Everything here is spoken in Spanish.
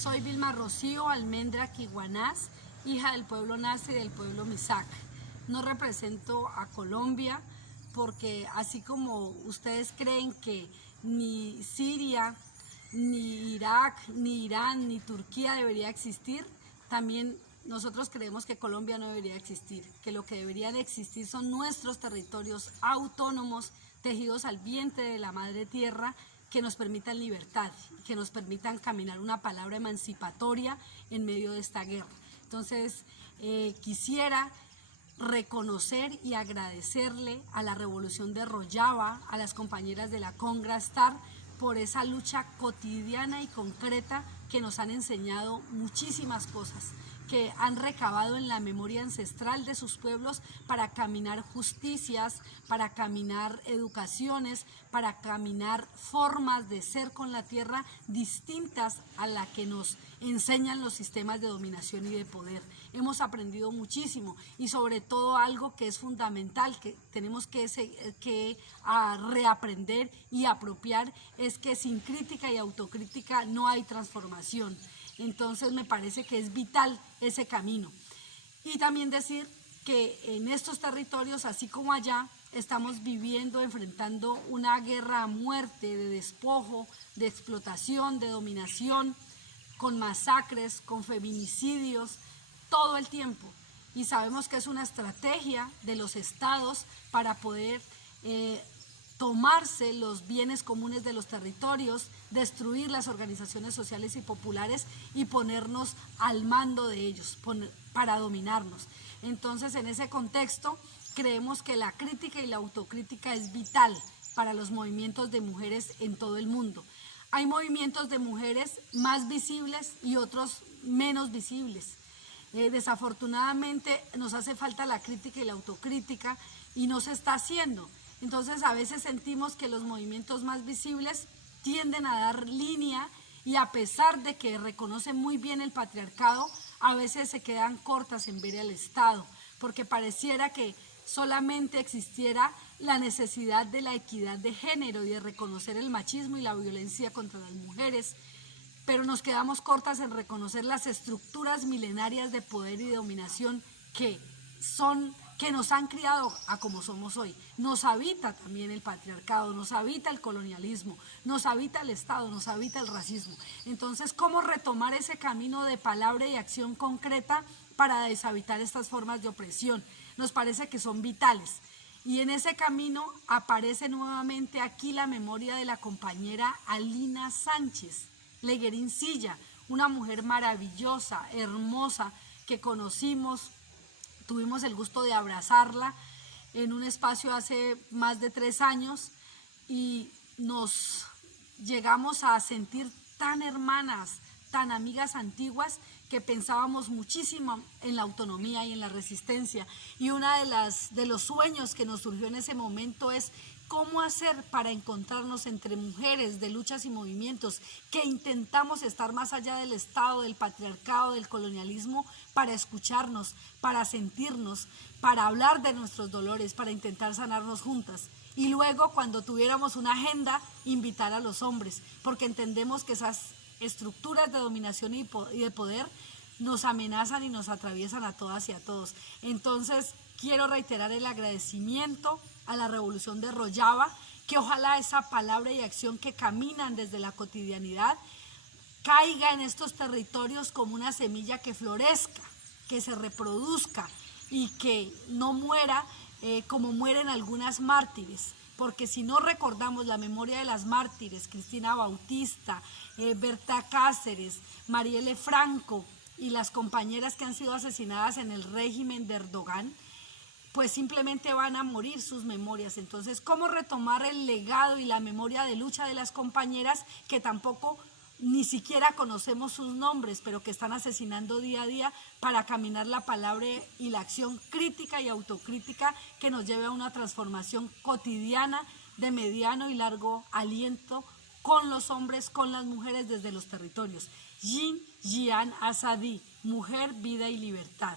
Soy Vilma Rocío Almendra Quiguanás, hija del pueblo Nase y del pueblo Misak. No represento a Colombia porque así como ustedes creen que ni Siria, ni Irak, ni Irán, ni Turquía debería existir, también nosotros creemos que Colombia no debería existir, que lo que deberían existir son nuestros territorios autónomos, tejidos al vientre de la madre tierra, que nos permitan libertad, que nos permitan caminar una palabra emancipatoria en medio de esta guerra. Entonces, quisiera reconocer y agradecerle a la Revolución de Rojava, a las compañeras de la Congrastar, por esa lucha cotidiana y concreta que nos han enseñado muchísimas cosas, que han recabado en la memoria ancestral de sus pueblos para caminar justicias, para caminar educaciones, para caminar formas de ser con la tierra distintas a la que nos enseñan los sistemas de dominación y de poder. Hemos aprendido muchísimo y sobre todo algo que es fundamental, que tenemos que reaprender y apropiar, es que sin crítica y autocrítica no hay transformación. Entonces me parece que es vital ese camino. Y también decir que en estos territorios, así como allá, estamos viviendo, enfrentando una guerra a muerte, de despojo, de explotación, de dominación, con masacres, con feminicidios, todo el tiempo. Y sabemos que es una estrategia de los estados para poder tomarse los bienes comunes de los territorios, destruir las organizaciones sociales y populares y ponernos al mando de ellos, para dominarnos. Entonces, en ese contexto, creemos que la crítica y la autocrítica es vital para los movimientos de mujeres en todo el mundo. Hay movimientos de mujeres más visibles y otros menos visibles. Desafortunadamente nos hace falta la crítica y la autocrítica y no se está haciendo. Entonces a veces sentimos que los movimientos más visibles tienden a dar línea y a pesar de que reconocen muy bien el patriarcado, a veces se quedan cortas en ver al Estado, porque pareciera que solamente existiera la necesidad de la equidad de género y de reconocer el machismo y la violencia contra las mujeres, pero nos quedamos cortas en reconocer las estructuras milenarias de poder y de dominación que nos han criado a como somos hoy. Nos habita también el patriarcado, nos habita el colonialismo, nos habita el Estado, nos habita el racismo. Entonces, ¿cómo retomar ese camino de palabra y acción concreta para deshabitar estas formas de opresión? Nos parece que son vitales. Y en ese camino aparece nuevamente aquí la memoria de la compañera Alina Sánchez Leguerincilla, una mujer maravillosa, hermosa, que conocimos. Tuvimos el gusto de abrazarla en un espacio hace más de 3 años y nos llegamos a sentir tan hermanas, tan amigas antiguas, que pensábamos muchísimo en la autonomía y en la resistencia. Y uno de los sueños que nos surgió en ese momento es cómo hacer para encontrarnos entre mujeres de luchas y movimientos que intentamos estar más allá del Estado, del patriarcado, del colonialismo, para escucharnos, para sentirnos, para hablar de nuestros dolores, para intentar sanarnos juntas. Y luego, cuando tuviéramos una agenda, invitar a los hombres, porque entendemos que esas estructuras de dominación y de poder nos amenazan y nos atraviesan a todas y a todos. Entonces, quiero reiterar el agradecimiento a la Revolución de Rojava, que ojalá esa palabra y acción que caminan desde la cotidianidad caiga en estos territorios como una semilla que florezca, que se reproduzca y que no muera como mueren algunas mártires, porque si no recordamos la memoria de las mártires, Cristina Bautista, Berta Cáceres, Marielle Franco y las compañeras que han sido asesinadas en el régimen de Erdogan, pues simplemente van a morir sus memorias. Entonces, ¿cómo retomar el legado y la memoria de lucha de las compañeras que tampoco ni siquiera conocemos sus nombres, pero que están asesinando día a día para caminar la palabra y la acción crítica y autocrítica que nos lleve a una transformación cotidiana de mediano y largo aliento con los hombres, con las mujeres desde los territorios? Yin Jian Azadi, mujer, vida y libertad.